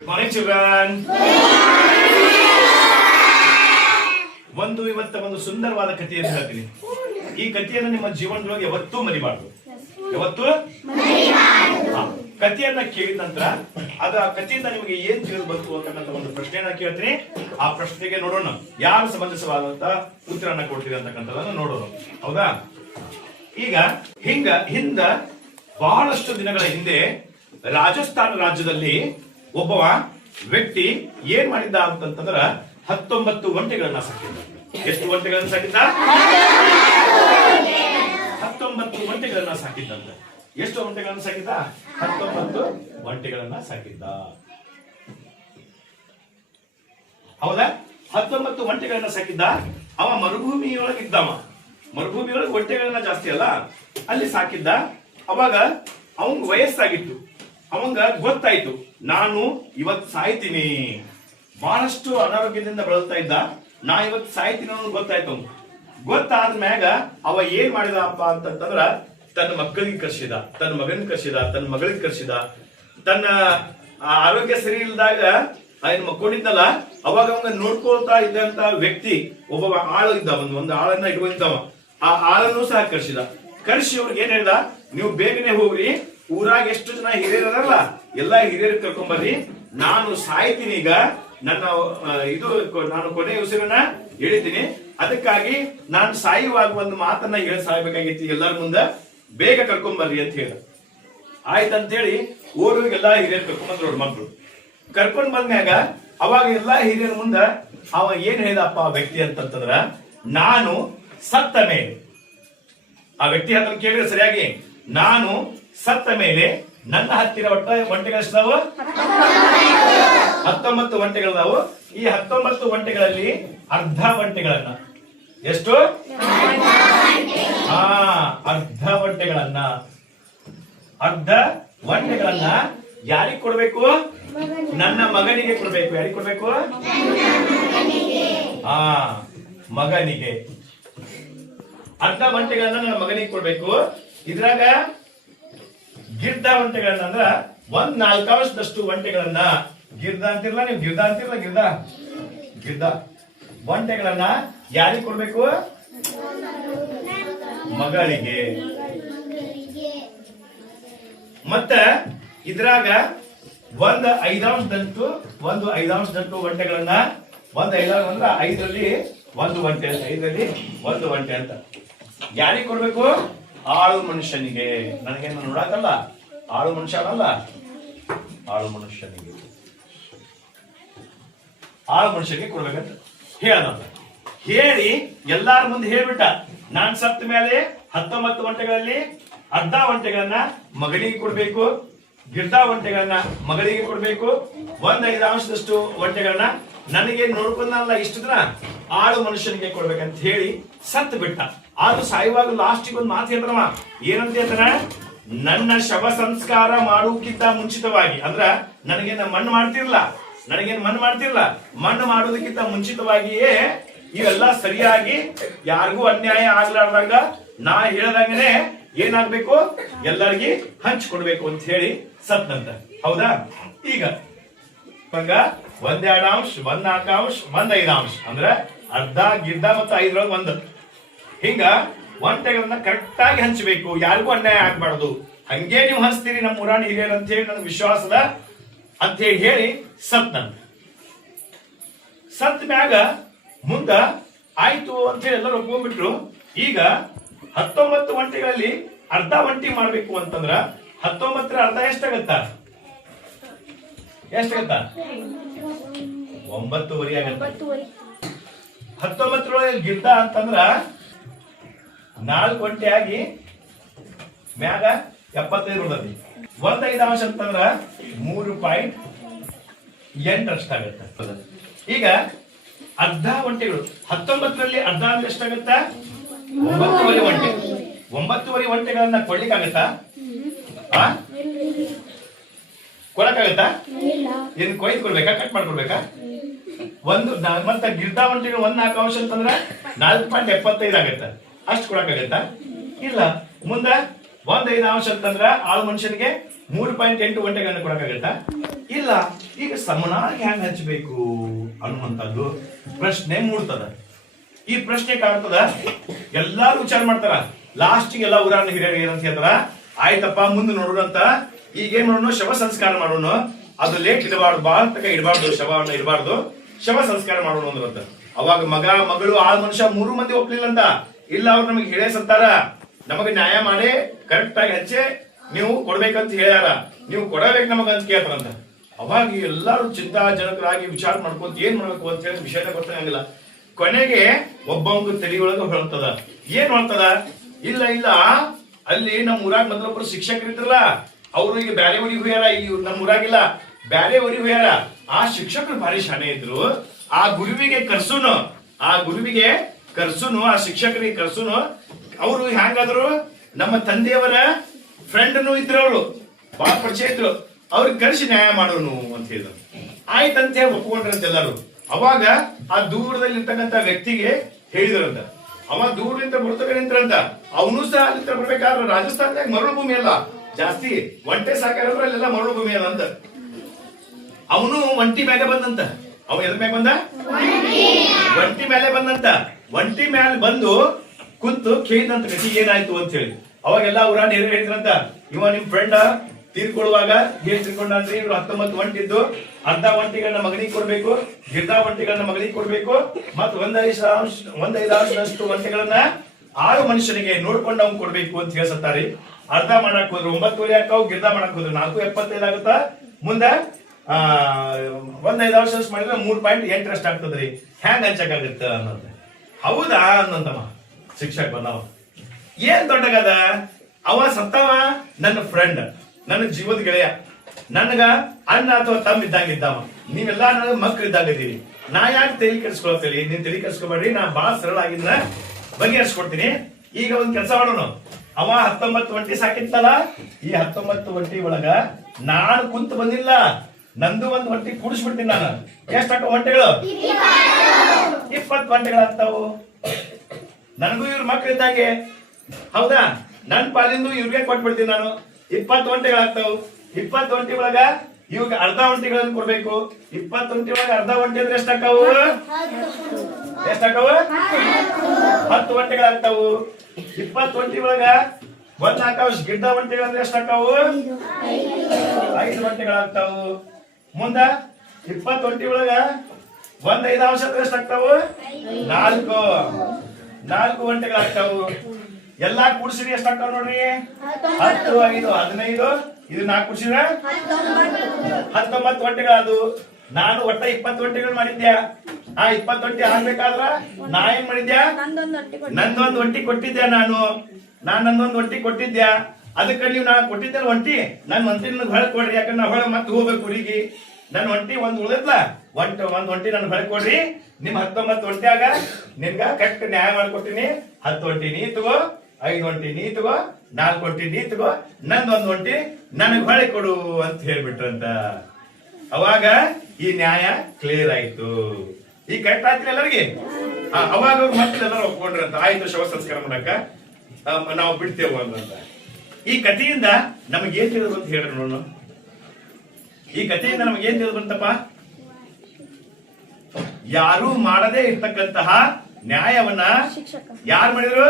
Good morning, children. ಇವತ್ತು ಸುಂದರವಾದ ಕಥೆಯನ್ನು ಹೇಳ್ತೀನಿ. ಈ ಕಥೆಯನ್ನು ನಿಮ್ಮ ಜೀವನದೊಳಗೆ ಯಾವತ್ತೂ ಮರಿಬಾರ್ದು. ಕಥೆಯನ್ನ ಕೇಳಿದ ನಂತರ ಆ ಕಥೆಯಿಂದ ನಿಮಗೆ ಏನ್ ತಿಳಿದು ಬಂತು ಅಂತ ಒಂದು ಪ್ರಶ್ನೆಯನ್ನ ಕೇಳ್ತೀನಿ. ಆ ಪ್ರಶ್ನೆಗೆ ನೋಡೋಣ ಯಾರು ಸಮಂಜಸವಾದಂತ ಉತ್ತರನ ಕೊಡ್ತೀರಿ ಅಂತಕ್ಕಂಥದನ್ನ ನೋಡೋಣ. ಹೌದಾ? ಈಗ ಹಿಂದ ಬಹಳಷ್ಟು ದಿನಗಳ ಹಿಂದೆ ರಾಜಸ್ಥಾನ ರಾಜ್ಯದಲ್ಲಿ ಒಬ್ಬ ವ್ಯಕ್ತಿ ಏನ್ ಮಾಡಿದ್ದ ಅಂತಂದ್ರ 19 ಒಂಟೆಗಳನ್ನ ಸಾಕಿದ್ದ. ಎಷ್ಟು ಒಂಟೆಗಳನ್ನ ಸಾಕಿದ್ದ? 19 ಒಂಟೆಗಳನ್ನ ಸಾಕಿದ್ದಂತ. ಎಷ್ಟು ಒಂಟೆಗಳನ್ನ ಸಾಕಿದ್ದ? 19 ಒಂಟೆಗಳನ್ನ ಸಾಕಿದ್ದ. ಹೌದಾ? 19 ಒಂಟೆಗಳನ್ನ ಸಾಕಿದ್ದ. ಅವ ಮರುಭೂಮಿಯೊಳಗಿದ್ದವ. ಮರುಭೂಮಿಯೊಳಗೆ ಒಂಟೆಗಳನ್ನ ಜಾಸ್ತಿ ಅಲ್ಲ, ಅಲ್ಲಿ ಸಾಕಿದ್ದ. ಅವಾಗ ಅವಂಗ ವಯಸ್ಸಾಗಿತ್ತು. ಅವಂಗ ಗೊತ್ತಾಯ್ತು, ನಾನು ಇವತ್ತು ಸಾಯ್ತೀನಿ. ಬಹಳಷ್ಟು ಅನಾರೋಗ್ಯದಿಂದ ಬಳಲ್ತಾ ಇದ್ದ. ನಾ ಇವತ್ತು ಸಾಯ್ತೀನಿ ಅನ್ನೋದು ಗೊತ್ತಾಯ್ತು. ಗೊತ್ತಾದ ಮ್ಯಾಗ ಅವ ಏನ್ ಮಾಡಿದಪ್ಪ ಅಂತಂದ್ರ ತನ್ನ ಮಕ್ಕಳಿಗೆ ಕರ್ಸಿದ, ತನ್ನ ಮಗನಿಗೆ ಕರ್ಸಿದ, ತನ್ನ ಮಗಳಿಗೆ ಕರ್ಸಿದ. ತನ್ನ ಆರೋಗ್ಯ ಸರಿ ಇಲ್ದಾಗ ఆయన ಮಕ್ಕೊಂಡಿದ್ದಲ್ಲ, ಅವಾಗ ಅವಂಗ ನೋಡ್ಕೊಳ್ತಾ ಇದ್ದಂತ ವ್ಯಕ್ತಿ ಒಬ್ಬ ಆಳು ಇದ್ದ. ಒಂದು ಆಳನ್ನ ಇಟ್ಕೊಂಡಿದ್ದವ. ಆ ಆಳನ್ನು ಸಹ ಕರ್ಸಿದ. ಕರ್ಸಿ ಅವ್ರಿಗೆ ಏನ್ ಹೇಳಿದ, ನೀವು ಬೇಗನೆ ಹೋಗ್ರಿ, ಊರಾಗ ಎಷ್ಟು ಜನ ಹಿರಿಯರಲ್ಲ ಎಲ್ಲಾ ಹಿರಿಯರು ಕರ್ಕೊಂಬರ್ರಿ, ನಾನು ಸಾಯ್ತೀನಿ. ಈಗ ನನ್ನ ನಾನು ಕೊನೆ ಉಸಿರನ್ನ ಹೇಳಿದ್ದೀನಿ, ಅದಕ್ಕಾಗಿ ನಾನು ಸಾಯುವಾಗ ಒಂದು ಮಾತನ್ನ ಹೇಳಿ ಸಾಯ್ಬೇಕಾಗಿತ್ತು. ಎಲ್ಲರ ಮುಂದೆ ಬೇಗ ಕರ್ಕೊಂಬರ್ರಿ ಅಂತ ಹೇಳ. ಆಯ್ತಂತ ಹೇಳಿ ಓಡೋಗಿ ಎಲ್ಲಾ ಹಿರಿಯರು ಕರ್ಕೊಂಬಂದ್ರು. ಅವ್ರ ಮಕ್ಕಳು ಕರ್ಕೊಂಡ್ ಬಂದ್ಮ್ಯಾಗ ಅವಾಗ ಎಲ್ಲಾ ಹಿರಿಯರ ಮುಂದ ಅವ ಏನ್ ಹೇಳಿದಪ್ಪ ಆ ವ್ಯಕ್ತಿ ಅಂತಂದ್ರ, ನಾನು ಸತ್ತ ಮೇಲೆ, ಆ ವ್ಯಕ್ತಿ ಅದನ್ನು ಕೇಳಿದ್ರೆ ಸರಿಯಾಗಿ, ನಾನು ಸತ್ತ ಮೇಲೆ ನನ್ನ ಹತ್ತಿರ ಒಂಟೆಗಳಿದಾವು 19 ಒಂಟೆಗಳಿದಾವು. ಈ 19 ಒಂಟೆಗಳಲ್ಲಿ ಅರ್ಧ ಒಂಟೆಗಳನ್ನ, ಎಷ್ಟು? ಅರ್ಧ ಒಂಟೆಗಳನ್ನ ಯಾರಿಗೆ ಕೊಡ್ಬೇಕು? ನನ್ನ ಮಗನಿಗೆ ಕೊಡ್ಬೇಕು. ಯಾರಿಗೆ ಕೊಡ್ಬೇಕು? ಮಗನಿಗೆ. ಅರ್ಧ ಒಂಟೆಗಳನ್ನ ನನ್ನ ಮಗನಿಗೆ ಕೊಡ್ಬೇಕು. ಇದ್ರಾಗ ಗಿರ್ದ ಒಂಟೆಗಳನ್ನ ಅಂದ್ರ 1/4 ಒಂಟೆಗಳನ್ನ, ಗಿರ್ದ ಅಂತಿರ್ಲ ನೀವು, ಗಿರ್ದ ಅಂತಿರ್ಲ, ಗಿರ್ದ ಒಂಟೆಗಳನ್ನ ಯಾರಿಗೆ ಕೊಡ್ಬೇಕು? ಮಗಳಿಗೆ. ಮತ್ತ ಇದ್ರಾಗ 1/5 ಒಂಟೆಗಳನ್ನ, 1/5 ಅಂದ್ರೆ 5ರಲ್ಲಿ 1 ಒಂಟೆ ಅಂತ, 5ರಲ್ಲಿ 1 ಒಂಟೆ ಅಂತ ಯಾರಿಗೆ ಕೊಡ್ಬೇಕು? ಆಳು ಮನುಷ್ಯನಿಗೆ. ನನಗೇನು ನೋಡಾಕಲ್ಲ, ಆಳು ಮನುಷ್ಯ ಅಲ್ಲ, ಆಳು ಮನುಷ್ಯನಿಗೆ. ಆಳು ಮನುಷ್ಯನಿಗೆ ಕೊಡ್ಬೇಕಂತ ಹೇಳದಂತ ಹೇಳಿ ಎಲ್ಲಾರ ಮುಂದೆ ಹೇಳ್ಬಿಟ್ಟ, ನಾನ್ ಸತ್ತ ಮೇಲೆ 19 ಒಂಟೆಗಳಲ್ಲಿ ಅರ್ಧ ಒಂಟೆಗಳನ್ನ ಮಗನಿಗೆ ಕೊಡ್ಬೇಕು, ಗಿರ್ದ ಒಂಟೆಗಳನ್ನ ಮಗಳಿಗೆ ಕೊಡ್ಬೇಕು, 1/5 ಒಂಟೆಗಳನ್ನ ನನಗೆ ನೋಡ್ಕೊಂಡಲ್ಲ ಇಷ್ಟು ದಿನ ಆಳು ಮನುಷ್ಯನಿಗೆ ಕೊಡ್ಬೇಕಂತ ಹೇಳಿ ಸತ್ ಬಿಟ್ಟ. ಆದ್ರೂ ಸಾಯುವಾಗ ಲಾಸ್ಟಿಗೆ ಒಂದು ಮಾತು ಹೇಳ್ತಾನವ. ಏನಂತ ಹೇಳ್ತಾನ? ನನ್ನ ಶವ ಸಂಸ್ಕಾರ ಮಾಡುವುದಕ್ಕಿಂತ ಮುಂಚಿತವಾಗಿ, ಅಂದ್ರ ನನಗೇನ ಮಣ್ಣು ಮಾಡ್ತಿರ್ಲ, ಮಣ್ಣು ಮಾಡುವುದಕ್ಕಿಂತ ಮುಂಚಿತವಾಗಿಯೇ ಇವೆಲ್ಲ ಸರಿಯಾಗಿ ಯಾರಿಗೂ ಅನ್ಯಾಯ ಆಗ್ಲಾರ್ದಾಗ ನಾ ಹೇಳ್ದಂಗನೆ ಏನಾಗ್ಬೇಕು, ಎಲ್ಲರಿಗೆ ಹಂಚ್ಕೊಡ್ಬೇಕು ಅಂತ ಹೇಳಿ ಸತ್ನಂತ. ಹೌದಾ? ಈಗ ಹಂಗ 1/2 1/4 1/5 ಅಂದ್ರೆ ಅರ್ಧ ಗಿರ್ದ ಮತ್ತು 5ರಲ್ಲಿ 1. ಹಿಂಗ ಒಂಟೆಗಳನ್ನ ಕರೆಕ್ಟ್ ಆಗಿ ಹಂಚಬೇಕು, ಯಾರಿಗೂ ಅನ್ಯಾಯ ಆಗ್ಬಾರ್ದು. ಹಂಗೆ ನೀವು ಹಂಚ್ತೀರಿ ನಮ್ಮ ಊರಾಣಿ ಹಿರಿಯರು ಅಂತ ಹೇಳಿ ನನಗೆ ವಿಶ್ವಾಸದ ಅಂತ ಹೇಳಿ ಸತ್ನಂತ. ಸತ್ ಮ್ಯಾಗ ಮುಂದ ಆಯ್ತು ಅಂತ ಹೇಳಿ ಎಲ್ಲರೂ ಒಪ್ಕೊಂಡ್ಬಿಟ್ರು. ಈಗ 19 ಒಂಟೆಗಳಲ್ಲಿ ಅರ್ಧ ಒಂಟಿ ಮಾಡ್ಬೇಕು ಅಂತಂದ್ರ 19ರ ಅರ್ಧ ಎಷ್ಟಾಗತ್ತ? 9.5 ಆಗತ್ತ. 19ರೊಳಗೆ ಗಿರ್ದ ಅಂತಂದ್ರ 4 ಒಂಟೆ ಆಗಿ ಮ್ಯಾಗ 75 ಬರ್ತೈತಿ. 1/5 ಅಂತಂದ್ರ 3.8 ಅಷ್ಟಾಗತ್ತ. ಈಗ ಅರ್ಧ ಒಂಟೆಗಳು 19ರಲ್ಲಿ ಅರ್ಧ ಅಂದ್ರೆ ಎಷ್ಟಾಗತ್ತ? 9.5 ಒಂಟೆ. 9.5 ಒಂಟೆಗಳನ್ನ ಕೊಡ್ಲಿಕ್ಕಾಗತ್ತಾ? ಕೊಡಕ್ಕಾಗತ್ತಾ? ಏನ್ ಕೊಯ್ದು ಕೊಡ್ಬೇಕಾ, ಕಟ್ ಮಾಡ್ಕೊಡ್ಬೇಕಾ? ಮತ್ತೆ ಗಿರ್ದ ಒಂಟೆಗಳು 1/4 ಅಂತಂದ್ರ 4.75 ಆಗತ್ತ. ಅಷ್ಟು ಕೊಡಕ್ಕಾಗತ್ತಾ? ಇಲ್ಲ. ಮುಂದ 1/5 ಅಂತಂದ್ರ ಆಳು ಮನುಷ್ಯನಿಗೆ 3.8 ಒಂಟೆಗಳನ್ನ ಕೊಡಕ್ಕಾಗತ್ತಾ? ಇಲ್ಲ. ಈಗ ಸಮನಾಗಿ ಹೆಂಗ್ ಹಂಚಬೇಕು ಅನ್ನುವಂಥದ್ದು ಪ್ರಶ್ನೆ ಮೂಡ್ತದ. ಈ ಪ್ರಶ್ನೆ ಕಾಡ್ತದ, ಎಲ್ಲಾರು ವಿಚಾರ ಮಾಡ್ತಾರ. ಲಾಸ್ಟ್ ಎಲ್ಲ ಊರಾನ ಹಿರಿಯರು ಏನಂತ ಹೇಳ್ತಾರ, ಆಯ್ತಪ್ಪ ಮುಂದೆ ನೋಡೋಣ ಅಂತ. ಈಗ ಏನ್ ಮಾಡೋಣ, ಶವ ಸಂಸ್ಕಾರ ಮಾಡೋಣ. ಅದು ಲೇಟ್ ಇಡಬಾರ್ದು, ಬಾಳ ತಕ ಇಡಬಾರ್ದು, ಶವವನ್ನು ಇಡಬಾರ್ದು, ಶವ ಸಂಸ್ಕಾರ ಮಾಡೋಣ ಅಂದ್ರಂತ. ಅವಾಗ ಮಗ ಮಗಳು ಆಳ್ ಮನುಷ್ಯ 3 ಮಂದಿ ಒಪ್ಲಿಲ್ಲ ಅಂತ. ಇಲ್ಲ ಅವ್ರು ನಮಗೆ ಹೇಳೇ ಸತ್ತಾರ, ನಮಗೆ ನ್ಯಾಯ ಮಾಡಿ ಕರೆಕ್ಟ್ ಆಗಿ ಹಚ್ಚೆ ನೀವು ಕೊಡ್ಬೇಕಂತ ಹೇಳ್ಯಾರ, ನೀವು ಕೊಡಬೇಕು ನಮಗಂತ ಕೇಳ್ತಾರಂತ. ಅವಾಗ ಎಲ್ಲಾರು ಚಿಂತಾಜನಕರಾಗಿ ವಿಚಾರ ಮಾಡ್ಕೊಂತ ಏನ್ ಮಾಡ್ಬೇಕು ಅಂತ ಹೇಳಿ ವಿಷಯನ ಗೊತ್ತಾಗಂಗಿಲ್ಲ. ಕೊನೆಗೆ ಒಬ್ಬೊಂದು ತಲೆಯೊಳಗ ಹೊಳ್ತದ. ಏನ್ ಹೊಳ್ತದ, ಇಲ್ಲ ಇಲ್ಲ ಅಲ್ಲಿ ನಮ್ಮ ಊರಾಗ ಮೊದಲೊಬ್ಬರು ಶಿಕ್ಷಕರು ಇದ್ರಲ್ಲ, ಅವ್ರು ಈಗ ಬ್ಯಾರೆ ಊರಿಗೆ ಹೋಗ್ಯಾರ, ಇಲ್ಲಿ ನಮ್ಮ ಊರಾಗಿಲ್ಲ ಬ್ಯಾರೆ ಊರಿಗೆ ಹೋಗ್ಯಾರ. ಆ ಶಿಕ್ಷಕರು ಭಾರಿ ಶಾಣೆ ಇದ್ರು. ಆ ಗುರುವಿಗೆ ಕರ್ಸುನು, ಆ ಶಿಕ್ಷಕರಿಗೆ ಕರ್ಸುನು. ಅವರು ಹ್ಯಾಂಗಾದ್ರು ನಮ್ಮ ತಂದೆಯವರ ಫ್ರೆಂಡ್ನು ಇದ್ರು, ಅವರು ಬಹಳ ಪರಿಚಯ ಇದ್ರು. ಅವ್ರಿಗೆ ಕರ್ಸಿ ನ್ಯಾಯ ಮಾಡೋನು ಅಂತ ಹೇಳಿದ್ರು. ಆಯ್ತಂತೆ ಒಪ್ಕೊಂಡ್ರಂತ ಎಲ್ಲಾರು. ಅವಾಗ ಆ ದೂರದಲ್ಲಿ ಇರ್ತಕ್ಕಂಥ ವ್ಯಕ್ತಿಗೆ ಹೇಳಿದ್ರಂತ. ಅವ ದೂರದಿಂದ ಬರ್ತಕ್ಕ ನಿಂತ್ರಂತ. ಅವನು ಸಹ ಅಲ್ಲಿ ಬರ್ಬೇಕಾದ್ರೆ ರಾಜಸ್ಥಾನದಾಗ ಮರಳು ಭೂಮಿ ಅಲ್ಲ ಜಾಸ್ತಿ, ಒಂಟೆ ಸಾಕಾದ್ರೆ ಅಲ್ಲೆಲ್ಲ ಮರಳು ಭೂಮಿ ಅಲ್ಲ ಅಂತ. ಅವನು ಒಂಟಿ ಮೇಲೆ ಬಂದಂತ. ಅವ ಎದ್ರ ಮ್ಯಾಗ ಬಂದ, ಒಂಟಿ ಮೇಲೆ ಬಂದಂತ. ಒಂಟಿ ಮ್ಯಾಲ ಬಂದು ಕುಂತು ಕೇಳಿದಂತ ಗತಿ ಏನಾಯ್ತು ಅಂತ ಹೇಳಿ. ಅವಾಗೆಲ್ಲ ಊರಾನ ಹೇಳಿದ್ರಂತ, ಇವ ನಿಮ್ ಫ್ರೆಂಡ್ ತೀರ್ಕೊಳ್ಳುವಾಗ ಏನ್ ತಿಳ್ಕೊಂಡ್ರಿ, ಇವ್ರು 19 ಒಂಟಿದ್ದು, ಅರ್ಧ ಒಂಟಿಗಳನ್ನ ಮಗನಿಗೆ ಕೊಡ್ಬೇಕು, ಗಿರ್ದ ಒಂಟಿಗಳನ್ನ ಮಗನಿಗೆ ಕೊಡ್ಬೇಕು, ಮತ್ 1/5 ಒಂಟಿಗಳನ್ನ 6 ಮನುಷ್ಯನಿಗೆ ನೋಡ್ಕೊಂಡು ಅವ್ನು ಕೊಡ್ಬೇಕು ಅಂತ ಹೇಳ್ಸತ್ತಾರಿ. ಅರ್ಧ ಮಾಡಕ್ ಹೋದ್ರು 9 ಹಾಕಾವ್, ಗಿರ್ದ ಮಾಡಕ್ ಹೋದ್ರು 4.75 ಆಗುತ್ತ. ಮುಂದ 1/5 ಮಾಡಿದ್ರೆ 3.8 ಅಷ್ಟ ಆಗ್ತದ್ರಿ. ಹೆಂಗ್ ಹಂಚಕ್ಕಾಗತ್ತ ಅನ್ನೋದು. ಹೌದಾ ಅನ್ನಂತಮ್ಮ ಶಿಕ್ಷಕ ಬಂದವ. ಏನ್ ದೊಡ್ಡಗದ, ಅವ ಸತ್ತವ ನನ್ನ ಫ್ರೆಂಡ್, ನನ್ನ ಜೀವದ ಗೆಳೆಯ, ನನ್ಗ ಅಣ್ಣ ಅಥವಾ ತಮ್ಮ ಇದ್ದಂಗಿದ್ದಾವ. ನೀವೆಲ್ಲ ನನ್ನ ಮಕ್ಳು ಇದ್ದಾಗಿದ್ದೀವಿ. ನಾ ಯಾಕೆ ತಲೆ ಕೆಡಿಸ್ಕೊಳ್ತೇಳಿ, ನೀನ್ ತಲೆ ಕೆಡಿಸ್ಕೊಬೇಡ್ರಿ, ನಾ ಬಹಳ ಸರಳ ಆಗಿದ್ರ ಬಗೆಹರಿಸ್ಕೊಡ್ತೀನಿ. ಈಗ ಒಂದ್ ಕೆಲಸ ಮಾಡೋಣ. ಅವ 19 ಒಂಟಿ ಸಾಕಿತ್ತಲ್ಲ, ಈ 19 ಒಂಟಿ ಒಳಗ ನಾನು ಕುಂತು ಬಂದಿಲ್ಲ, ನಂದು ಒಂದು ಒಂಟಿ ಕೂಡಿಸ್ಬಿಡ್ತೀನಿ ನಾನು. ಎಷ್ಟಾಕ ಒಂಟೆಗಳು? 20 ಒಂಟೆಗಳಾಗ್ತಾವು. ನನಗೂ ಇವ್ರ ಮಕ್ಳು ಇದ್ದಾಗೆ, ಹೌದಾ? ನನ್ ಪಾಲಿಂದು ಇವ್ರಿಗೆ ಕೊಟ್ಬಿಡ್ತೀನಿ ನಾನು. 20 ಒಂಟೆಗಳಾಗ್ತಾವು. 20 ಒಂಟಿ ಒಳಗ ಇವಾಗ ಅರ್ಧ ಒಂಟಿಗಳನ್ನ ಕೊಡ್ಬೇಕು. 20 ಒಂಟಿ ಒಳಗ ಅರ್ಧ ಒಂಟಿ ಅಂದ್ರೆ ಎಷ್ಟಾಕಾವು? 10 ಒಂಟೆಗಳಾಗ್ತಾವು. 20 ಒಂಟಿ ಒಳಗ ಒಂದ್ ಹಾಕಾವ್ ಗಿಡ್ಡ ಒಂಟಿಗಳಂದ್ರೆ ಎಷ್ಟಾಕಾವು? 5 ಒಂಟೆಗಳಾಗ್ತಾವು. ಮುಂದ 20 ಒಂಟಿ ಒಳಗ 1/5 ಅಂದ್ರೆ ಎಷ್ಟಾಗ್ತಾವು? 4 ಒಂಟೆಗಳಾಗ್ತಾವು. ಎಲ್ಲಾ ಕೂಡ್ಸಿರಿ ಎಷ್ಟಾಗ್ತಾವ ನೋಡ್ರಿ? 10, 5, 15. ಇದು 4 ಕೂಡ್ಸಿದ್ರೆ 19 ಒಂಟೆಗಳದು. ನಾನು ಒಟ್ಟ 20 ಒಂಟೆಗಳು ಮಾಡಿದ್ಯಾ. ಆ 20 ಒಂಟಿ ಆಗ್ಬೇಕಾದ್ರ ನಾ ಏನ್ ಮಾಡಿದ್ಯಾ? ನಂದೊಂದು ಒಂಟಿ ಕೊಟ್ಟಿದ್ದೆ ನಾನು. ನಂದೊಂದು ಒಂಟಿ ಕೊಟ್ಟಿದ್ಯಾ. ಅದಕ್ಕೆ ನೀವು ನಾ ಕೊಟ್ಟಿದ್ದೆ ಒಂಟಿ, ನನ್ ಒಂಟಿ ನನಗೆ ಹೊಳೆ ಕೊಡ್ರಿ. ಯಾಕಂದ್ರೆ ನಾ ಹೊಳೆ ಮತ್ತೆ ಹೋಗ್ಬೇಕು ಊರಿಗೆ. ನನ್ ಒಂಟಿ ಒಂದ್ ಉಳಿದ್ಲ, ಒಂದ್ ಒಂಟಿ ನನ್ ಹೊಳೆ ಕೊಡ್ರಿ. ನಿಮ್ 19 ಒಂಟಿಯಾಗ ನಿಮ್ಗ ಕರೆಕ್ಟ್ ನ್ಯಾಯ ಮಾಡ್ಕೊಟ್ಟಿನಿ. 10 ಒಂಟಿ ನೀ ತಗೋ, 5 ಒಂಟಿ ನೀ ತಗೋ, 4 ಒಂಟಿ ನೀ ತಗೋ, ನಂದೊಂದು ಒಂಟಿ ನನಗ್ ಹೊಳೆ ಕೊಡು ಅಂತ ಹೇಳ್ಬಿಟ್ರಂತ. ಅವಾಗ ಈ ನ್ಯಾಯ ಕ್ಲಿಯರ್ ಆಯ್ತು. ಈ ಕರೆಕ್ಟ್ ಆಯ್ತು ಎಲ್ಲರಿಗೆ. ಅವಾಗ ಅವ್ರು ಮತ್ತೆ ಎಲ್ಲರೂ ಒಪ್ಕೊಂಡ್ರಂತ. ಆಯ್ತು, ಶವ ಸಂಸ್ಕಾರ ಮಾಡಕ ನಾವು ಬಿಡ್ತೇವೆ ಅಂತ. ಈ ಕಥೆಯಿಂದ ನಮಗೇನ್ ತಿಳಿದು ಅಂತ ಹೇಳ್ರಿ ನೋಡೋಣ. ಈ ಕಥೆಯಿಂದ ನಮಗೇನ್ ತಿಳಿದು ಬಂತಪ್ಪ? ಯಾರು ಮಾಡದೇ ಇರ್ತಕ್ಕಂತಹ ನ್ಯಾಯವನ್ನ ಯಾರು ಮಾಡಿದ್ರು?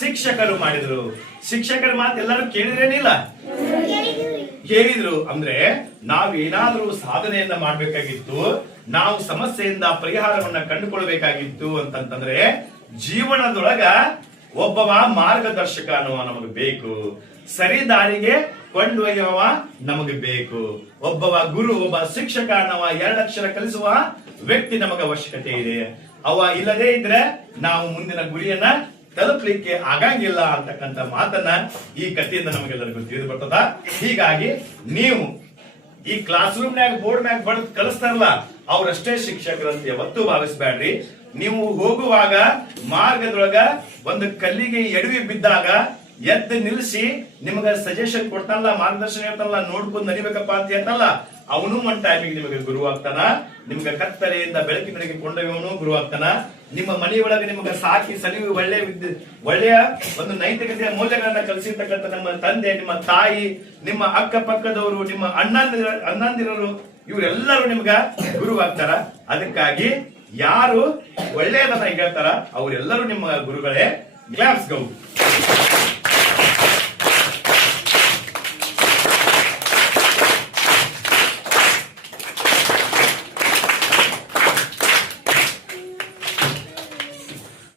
ಶಿಕ್ಷಕರು ಮಾಡಿದ್ರು. ಶಿಕ್ಷಕರ ಮಾತು ಎಲ್ಲರೂ ಕೇಳಿದ್ರೇನಿಲ್ಲ? ಕೇಳಿದ್ರು. ಅಂದ್ರೆ ನಾವೇನಾದ್ರೂ ಸಾಧನೆಯನ್ನ ಮಾಡ್ಬೇಕಾಗಿತ್ತು, ನಾವು ಸಮಸ್ಯೆಯಿಂದ ಪರಿಹಾರವನ್ನ ಕಂಡುಕೊಳ್ಬೇಕಾಗಿತ್ತು ಅಂತಂತಂದ್ರೆ ಜೀವನದೊಳಗ ಒಬ್ಬವ ಮಾರ್ಗದರ್ಶಕ ಅನ್ನುವ ನಮಗೆ ಬೇಕು. ಸರಿ ದಾರಿಗೆ ಕೊಂಡೊಯ್ಯುವ ನಮಗೆ ಬೇಕು. ಒಬ್ಬವ ಗುರು, ಒಬ್ಬ ಶಿಕ್ಷಕ ಅನ್ನುವ 2 ಅಕ್ಷರ ಕಲಿಸುವ ವ್ಯಕ್ತಿ ನಮಗೆ ಅವಶ್ಯಕತೆ ಇದೆ. ಅವ ಇಲ್ಲದೆ ಇದ್ರೆ ನಾವು ಮುಂದಿನ ಗುರಿಯನ್ನ ತಲುಪಲಿಕ್ಕೆ ಆಗಂಗಿಲ್ಲ ಅಂತಕ್ಕಂಥ ಮಾತನ್ನ ಈ ಕಥೆಯಿಂದ ನಮಗೆಲ್ಲರಿಗೂ ತಿಳಿದು ಬರ್ತದ. ಹೀಗಾಗಿ ನೀವು ಈ ಕ್ಲಾಸ್ ರೂಮ್ ನ್ಯಾಗ ಬೋರ್ಡ್ ಮ್ಯಾಗ ಬರೆದು ಕಲಿಸ್ತಾರಲ್ಲ, ಅವ್ರಷ್ಟೇ ಶಿಕ್ಷಕರಂತ ಯಾವತ್ತೂ ಭಾವಿಸ್ಬೇಡ್ರಿ. ನೀವು ಹೋಗುವಾಗ ಮಾರ್ಗದೊಳಗ ಒಂದು ಕಲ್ಲಿಗೆ ಎಡವಿ ಬಿದ್ದಾಗ ಎದ್ದು ನಿಲ್ಲಿಸಿ ನಿಮಗ ಸಜೆಷನ್ ಕೊಡ್ತಾನಲ್ಲ, ಮಾರ್ಗದರ್ಶನ ಹೇಳ್ತಾನಲ್ಲ, ನೋಡ್ಕೊಂಡು ನಡಿಬೇಕಪ್ಪ ಅಂತ ಹೇಳ್ತಾನಲ್ಲ, ಅವನು ಒಂದ್ ಟೈಮಿಗೆ ನಿಮಗೆ ಗುರು ಆಗ್ತಾನ. ನಿಮ್ಗೆ ಕತ್ತಲೆಯಿಂದ ಬೆಳಕಿನಡೆಗೆ ಕೊಂಡೊಯ್ಯವನು ಗುರು ಆಗ್ತಾನ. ನಿಮ್ಮ ಮನೆಯೊಳಗೆ ನಿಮಗೆ ಸಾಕಿ ಸಲಿವು ಒಳ್ಳೆಯ ಒಂದು ನೈತಿಕತೆಯ ಮೌಲ್ಯಗಳನ್ನ ಕಲಿಸಿರ್ತಕ್ಕಂಥ ನಮ್ಮ ತಂದೆ, ನಿಮ್ಮ ತಾಯಿ, ನಿಮ್ಮ ಅಕ್ಕಪಕ್ಕದವರು, ನಿಮ್ಮ ಅಣ್ಣಂದಿರರು, ಇವರೆಲ್ಲರೂ ನಿಮ್ಗ ಗುರು ಆಗ್ತಾರ. ಅದಕ್ಕಾಗಿ ಯಾರು ಒಳ್ಳೆಯದನ್ನ ಹೇಳ್ತಾರ ಅವರೆಲ್ಲರೂ ನಿಮ್ಮ ಗುರುಗಳೇ. ಗ್ಲಾಪ್ಸ್ ಗೌ.